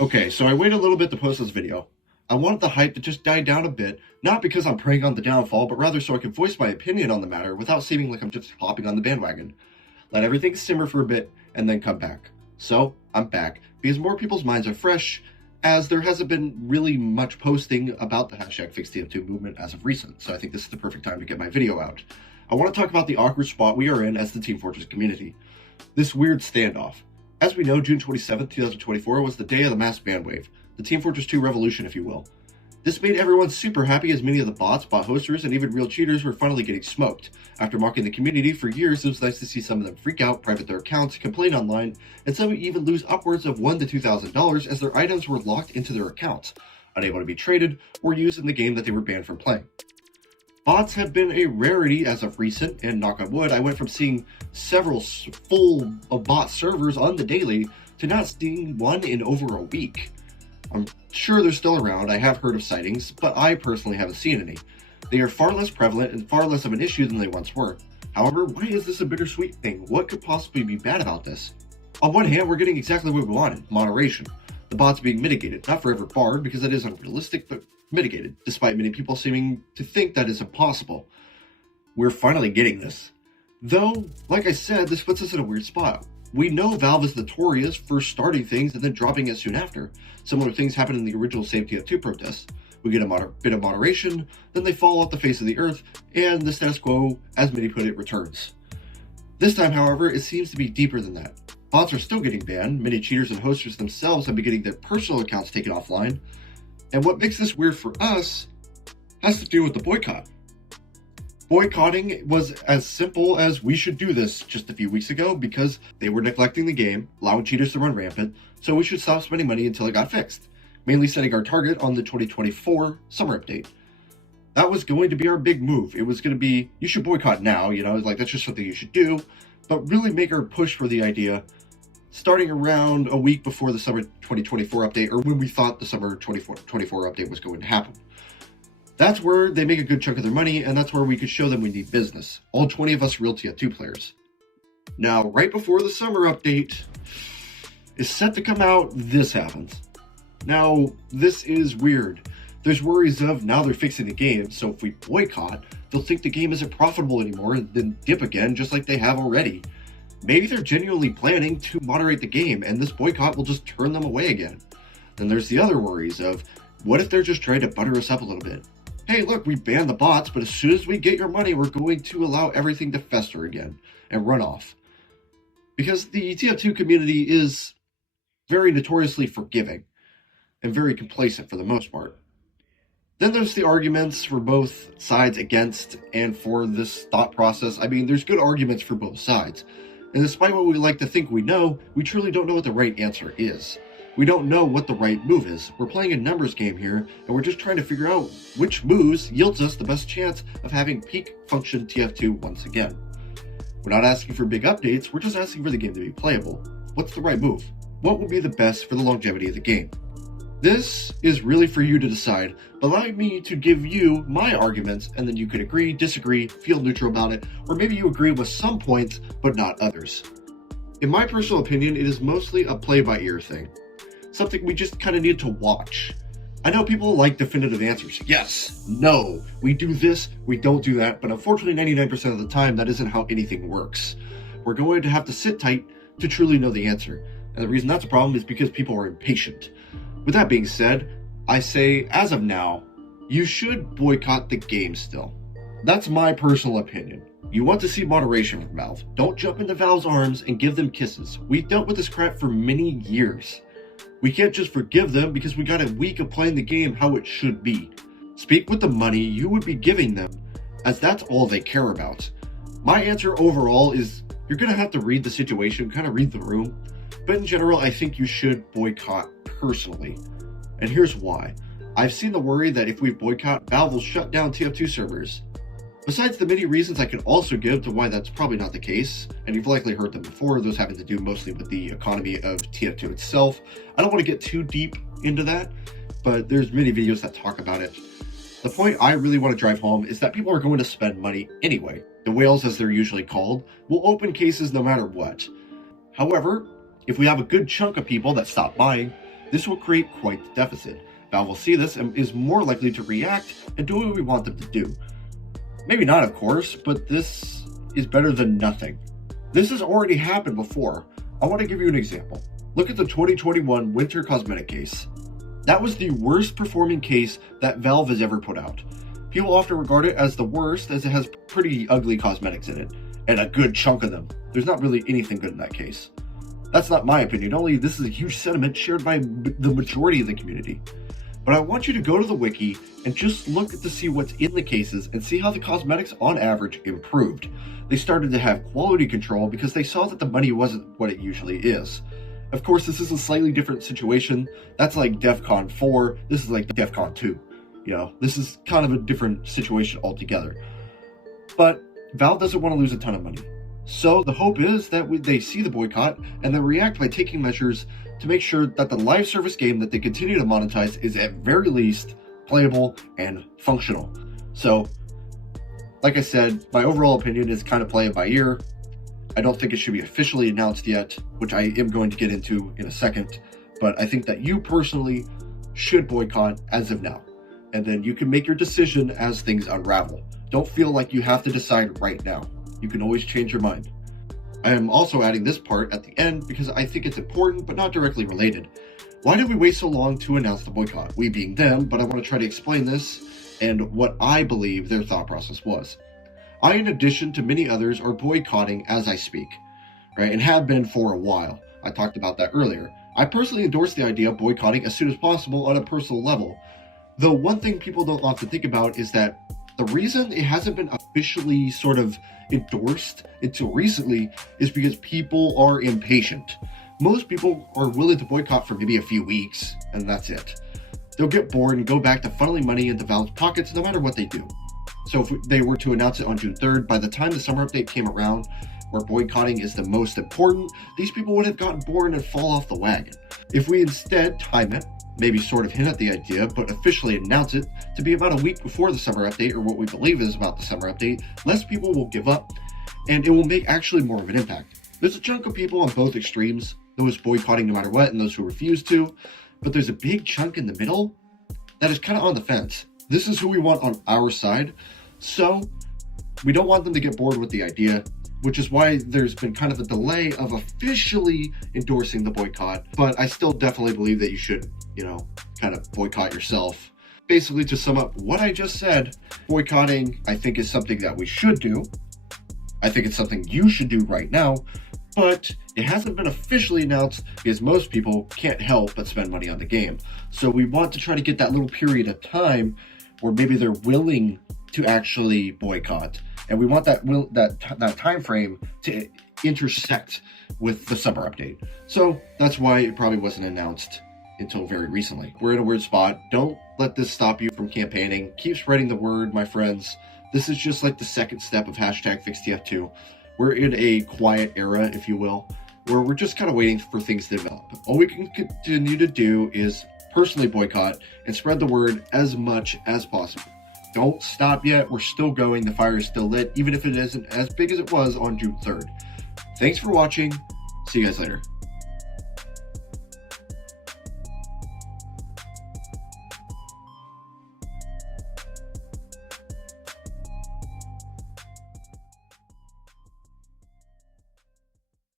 Okay, so I waited a little bit to post this video. I wanted the hype to just die down a bit, not because I'm preying on the downfall, but rather so I can voice my opinion on the matter without seeming like I'm just hopping on the bandwagon. Let everything simmer for a bit, and then come back. So, I'm back, because more people's minds are fresh, as there hasn't been really much posting about the hashtag FixTF2 movement as of recent, so I think this is the perfect time to get my video out. I want to talk about the awkward spot we are in as the Team Fortress community. This weird standoff. As we know, June 27th, 2024 was the day of the mass ban wave, the Team Fortress 2 revolution, if you will. This made everyone super happy as many of the bots, bot hosters, and even real cheaters were finally getting smoked. After mocking the community for years, it was nice to see some of them freak out, private their accounts, complain online, and some even lose upwards of $1,000 to $2,000 as their items were locked into their accounts, unable to be traded or used in the game that they were banned from playing. Bots have been a rarity as of recent, and knock on wood, I went from seeing several full of bot servers on the daily to not seeing one in over a week. I'm sure they're still around, I have heard of sightings, but I personally haven't seen any. They are far less prevalent and far less of an issue than they once were. However, why is this a bittersweet thing? What could possibly be bad about this? On one hand, we're getting exactly what we wanted, moderation. The bots being mitigated, not forever barred because that is unrealistic, but mitigated, despite many people seeming to think that is impossible. We're finally getting this. Though, like I said, this puts us in a weird spot. We know Valve is notorious for starting things and then dropping it soon after. Similar things happened in the original SaveTF2 protests. We get a bit of moderation, then they fall off the face of the earth, and the status quo, as many put it, returns. This time, however, it seems to be deeper than that. Bots are still getting banned, many cheaters and hosters themselves have been getting their personal accounts taken offline, and what makes this weird for us has to do with the boycott. Boycotting was as simple as we should do this just a few weeks ago because they were neglecting the game, allowing cheaters to run rampant, so we should stop spending money until it got fixed, mainly setting our target on the 2024 summer update. That was going to be our big move. It was going to be, you should boycott now, like that's just something you should do, but really make our push for the idea starting around a week before the summer 2024 update, or when we thought the summer 2024 update was going to happen. That's where they make a good chunk of their money, and that's where we could show them we need business. All 20 of us real TF2 players. Now, right before the summer update is set to come out, this happens. Now, this is weird. There's worries of now they're fixing the game, so if we boycott, they'll think the game isn't profitable anymore and then dip again just like they have already. Maybe they're genuinely planning to moderate the game and this boycott will just turn them away again. Then there's the other worries of, what if they're just trying to butter us up a little bit? Hey, look, we banned the bots, but as soon as we get your money, we're going to allow everything to fester again and run off. Because the TF2 community is very notoriously forgiving and very complacent for the most part. Then there's the arguments for both sides against and for this thought process. I mean, there's good arguments for both sides. And despite what we like to think we know, we truly don't know what the right answer is. We don't know what the right move is. We're playing a numbers game here, and we're just trying to figure out which moves yields us the best chance of having peak function TF2 once again. We're not asking for big updates, we're just asking for the game to be playable. What's the right move? What will be the best for the longevity of the game? This is really for you to decide, but allow me to give you my arguments, and then you could agree, disagree, feel neutral about it, or maybe you agree with some points, but not others. In my personal opinion, it is mostly a play-by-ear thing. Something we just kind of need to watch. I know people like definitive answers. Yes, no, we do this, we don't do that, but unfortunately 99% of the time that isn't how anything works. We're going to have to sit tight to truly know the answer. And the reason that's a problem is because people are impatient. With that being said, I say, as of now, you should boycott the game still. That's my personal opinion. You want to see moderation from Valve. Don't jump into Valve's arms and give them kisses. We've dealt with this crap for many years. We can't just forgive them because we got a week of playing the game how it should be. Speak with the money you would be giving them, as that's all they care about. My answer overall is you're going to have to read the situation, kind of read the room. But in general, I think you should boycott personally. And here's why. I've seen the worry that if we boycott, Valve will shut down TF2 servers. Besides the many reasons I can also give to why that's probably not the case, and you've likely heard them before, those having to do mostly with the economy of TF2 itself. I don't want to get too deep into that, but there's many videos that talk about it. The point I really want to drive home is that people are going to spend money anyway. The whales, as they're usually called, will open cases no matter what. However, if we have a good chunk of people that stop buying, This will create quite the deficit. Valve will see this and is more likely to react and do what we want them to do. Maybe not, of course, but this is better than nothing. This has already happened before. I want to give you an example. Look at the 2021 Winter Cosmetic case. That was the worst performing case that Valve has ever put out. People often regard it as the worst as it has pretty ugly cosmetics in it, and a good chunk of them. There's not really anything good in that case. That's not my opinion, only this is a huge sentiment shared by the majority of the community. But I want you to go to the wiki and just look to see what's in the cases and see how the cosmetics on average improved. They started to have quality control because they saw that the money wasn't what it usually is. Of course, this is a slightly different situation. That's like DEFCON 4, this is like DEFCON 2. You know, this is kind of a different situation altogether. But Valve doesn't want to lose a ton of money. So the hope is that they see the boycott and then react by taking measures to make sure that the live service game that they continue to monetize is at very least playable and functional. So, like I said, my overall opinion is kind of play it by ear. I don't think it should be officially announced yet, which I am going to get into in a second, but I think that you personally should boycott as of now. And then you can make your decision as things unravel. Don't feel like you have to decide right now. You can always change your mind. I am also adding this part at the end because I think it's important but not directly related. Why did we wait so long to announce the boycott? We being them, but I want to try to explain this and what I believe their thought process was. I, in addition to many others, are boycotting as I speak, right? And have been for a while. I talked about that earlier. I personally endorse the idea of boycotting as soon as possible on a personal level. Though one thing people don't often think about is that the reason it hasn't been officially sort of endorsed until recently is because people are impatient. Most people are willing to boycott for maybe a few weeks, and that's it. They'll get bored and go back to funneling money into Valve's pockets no matter what they do. So if they were to announce it on June 3rd, by the time the summer update came around, where boycotting is the most important, these people would have gotten bored and fall off the wagon. If we instead time it, maybe sort of hint at the idea, but officially announce it to be about a week before the summer update, or what we believe is about the summer update, less people will give up, and it will make actually more of an impact. There's a chunk of people on both extremes, those boycotting no matter what and those who refuse to, but there's a big chunk in the middle that is kind of on the fence. This is who we want on our side, so we don't want them to get bored with the idea, which is why there's been kind of a delay of officially endorsing the boycott, but I still definitely believe that you should, kind of boycott yourself. Basically, to sum up what I just said, boycotting, I think, is something that we should do. I think it's something you should do right now, but it hasn't been officially announced because most people can't help but spend money on the game. So we want to try to get that little period of time where maybe they're willing to actually boycott, and we want that time frame to intersect with the summer update. So that's why it probably wasn't announced until very recently. We're in a weird spot. Don't let this stop you from campaigning. Keep spreading the word, my friends. This is just like the second step of #FixTF2. We're in a quiet era, if you will, where we're just kind of waiting for things to develop. All we can continue to do is personally boycott and spread the word as much as possible. Don't stop yet. We're still going. The fire is still lit, even if it isn't as big as it was on June 3rd. Thanks for watching. See you guys later.